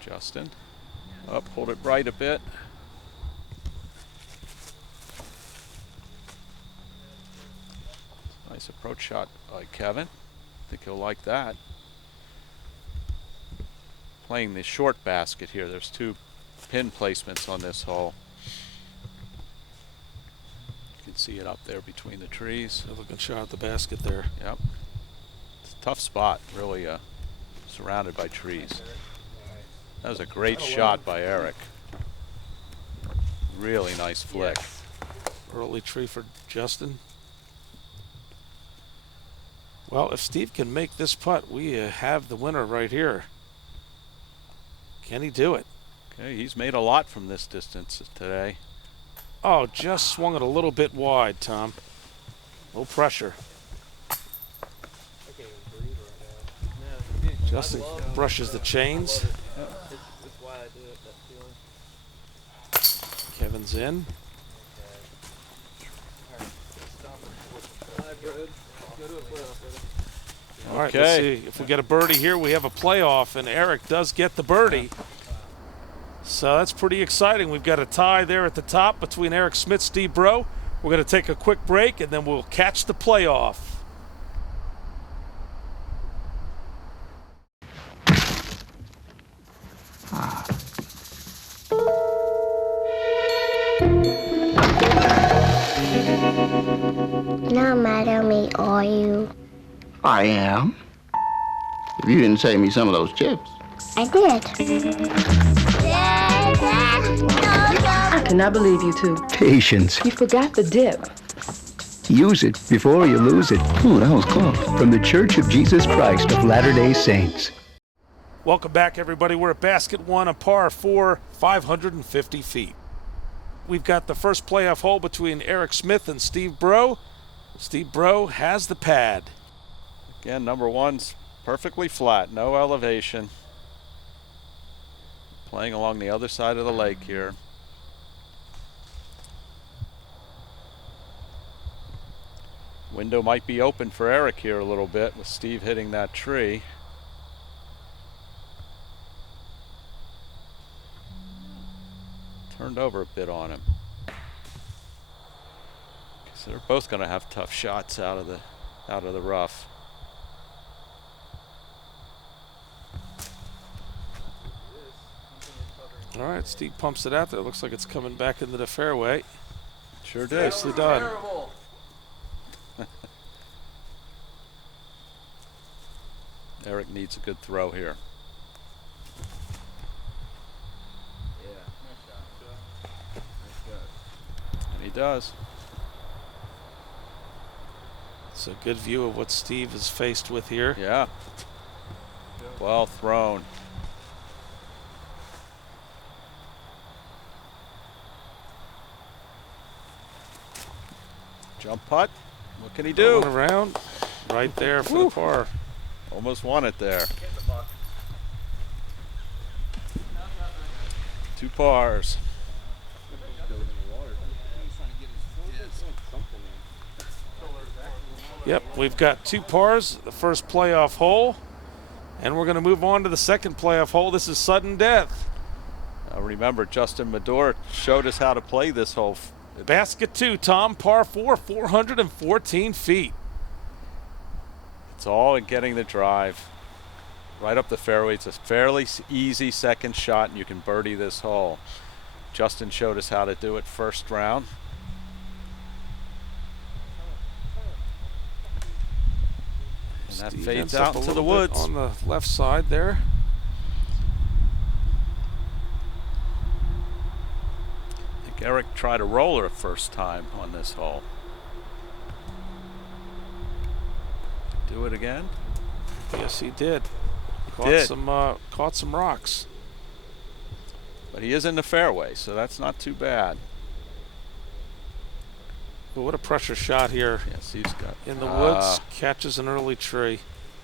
Justin. Up, hold it right a bit. Nice approach shot by Kevin. I think he'll like that. Playing the short basket here. There's two pin placements on this hole. You can see it up there between the trees. Good looking shot at the basket there. Yep. It's a tough spot, really surrounded by trees. That was a great shot by Eric. Really nice flick. Yes. Early tree for Justin. Well, if Steve can make this putt, we have the winner right here. Can he do it? Okay, he's made a lot from this distance today. Oh, just swung it a little bit wide, Tom. Low pressure. Justin brushes the chains. That's why I do it, that feeling. Kevin's in. All right, let's see if we get a birdie here. We have a playoff, and Eric does get the birdie. So that's pretty exciting. We've got a tie there at the top between Eric Smith, Steve Bro. We're going to take a quick break, and then we'll catch the playoff. No matter me, are you? I am. If you didn't save me some of those chips. I did. I cannot believe you two. Patience. You forgot the dip. Use it before you lose it. Ooh, that was close. From the Church of Jesus Christ of Latter-day Saints. Welcome back, everybody. We're at basket 1, a par 4, 550 feet. We've got the first playoff hole between Eric Smith and Steve Bro. Steve Bro has the pad. Again, number 1's perfectly flat, no elevation. Playing along the other side of the lake here. Window might be open for Eric here a little bit with Steve hitting that tree. Turned over a bit on him. So they're both going to have tough shots out of the rough. All right, Steve pumps it out there. Looks like it's coming back into the fairway. Sure did. Nicely done. Terrible. Eric needs a good throw here. And he does. It's a good view of what Steve is faced with here. Yeah. Well thrown. Jump putt. What can he do? Going around. Right there for the par. Almost won it there. 2 pars. Yep, we've got 2 pars, the first playoff hole, and we're going to move on to the second playoff hole. This is sudden death. Remember, Justin Medor showed us how to play this hole. Basket 2, Tom, par 4, 414 feet. It's all in getting the drive right up the fairway. It's a fairly easy second shot, and you can birdie this hole. Justin showed us how to do it first round. And that Steve fades ends up out a into the little bit woods. on the left side there. I think Eric tried a roller first time on this hole. Do it again? Yes, he did. did. Caught some rocks. But he is in the fairway, so that's not too bad. But what a pressure shot here. Yes, he's got In the woods, catches an early tree.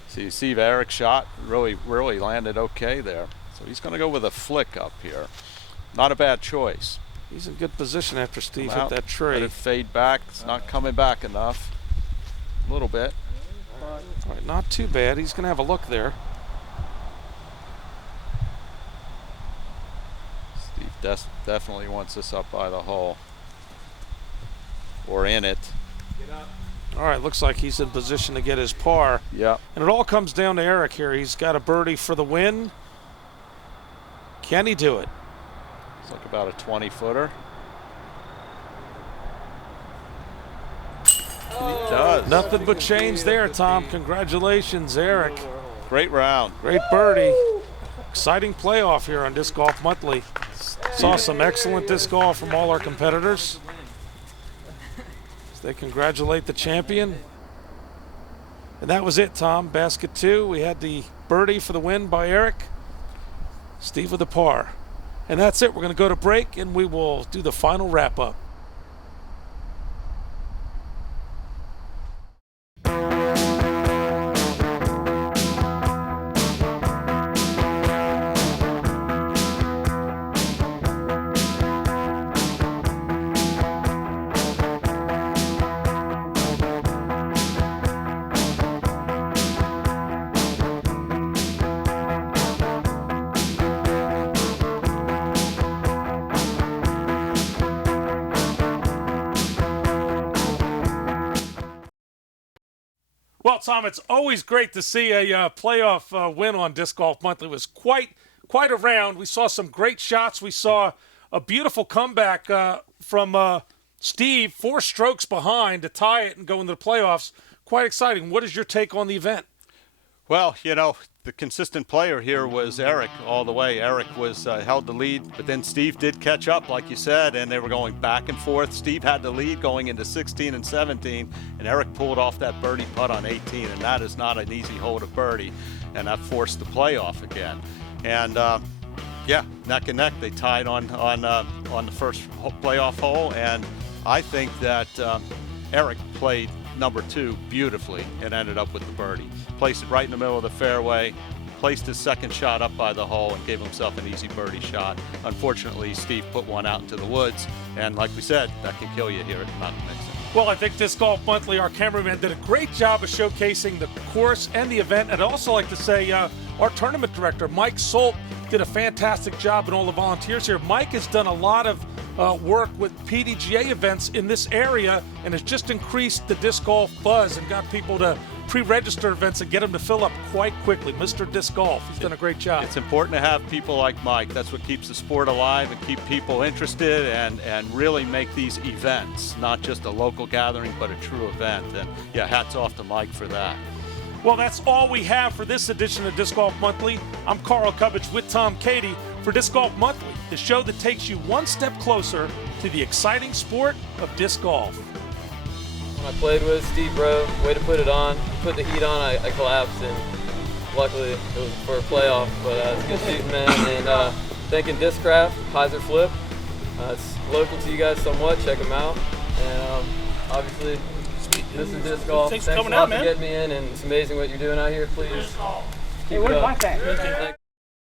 So you see Eric's shot really landed okay there. So he's going to go with a flick up here. Not a bad choice. He's in good position after Steve Come hit out, that tree. let it fade back. It's not coming back enough. A little bit. All right, not too bad. He's going to have a look there. Steve definitely wants this up by the hole. Or in it. All right, looks like he's in position to get his par. Yep. And it all comes down to Eric here. He's got a birdie for the win. Can he do it? It's like about a 20-footer. He does. Nothing but change there, Tom. Congratulations, Eric. Great round. Great birdie. Exciting playoff here on Disc Golf Monthly. Saw some excellent disc golf from all our competitors. They congratulate the champion. And that was it, Tom. Basket 2. We had the birdie for the win by Eric. Steve with the par. And that's it. We're going to go to break, and we will do the final wrap-up. Well, Tom, it's always great to see a playoff win on Disc Golf Monthly. It was quite a round. We saw some great shots. We saw a beautiful comeback from Steve, 4 strokes behind to tie it and go into the playoffs. Quite exciting. What is your take on the event? Well, you know, the consistent player here was Eric all the way. Eric was held the lead, but then Steve did catch up, like you said, and they were going back and forth. Steve had the lead going into 16 and 17, and Eric pulled off that birdie putt on 18, and that is not an easy hole to birdie, and that forced the playoff again. And yeah, neck and neck, they tied on the first playoff hole, and I think that Eric played number 2 beautifully and ended up with the birdie. Placed it right in the middle of the fairway, placed his second shot up by the hole, and gave himself an easy birdie shot. Unfortunately, Steve put one out into the woods, and like we said, that can kill you here at Nockamixon. Well, I think Disc Golf Monthly, our cameraman, did a great job of showcasing the course and the event. And I'd also like to say our tournament director, Mike Solt, did a fantastic job, and all the volunteers here. Mike has done a lot of work with PDGA events in this area and has just increased the disc golf buzz and got people to pre-register events and get them to fill up quite quickly. Mr. Disc Golf, he's done a great job. It's important to have people like Mike. That's what keeps the sport alive and keep people interested and really make these events not just a local gathering but a true event. And yeah, hats off to Mike for that. Well, that's all we have for this edition of Disc Golf Monthly. I'm Carl Cubbage with Tom Cady for Disc Golf Monthly, the show that takes you one step closer to the exciting sport of disc golf. When I played with Steve Rowe, way to put it on. Put the heat on, I collapsed, and luckily it was for a playoff. But it's good shooting, man. And thanking Discraft, Heiser Flip. It's local to you guys somewhat. Check them out. And obviously, this is Disc Golf. Thanks Thanks for coming a lot out, man. for getting me in, and it's amazing what you're doing out here. Please keep it up. Thank you.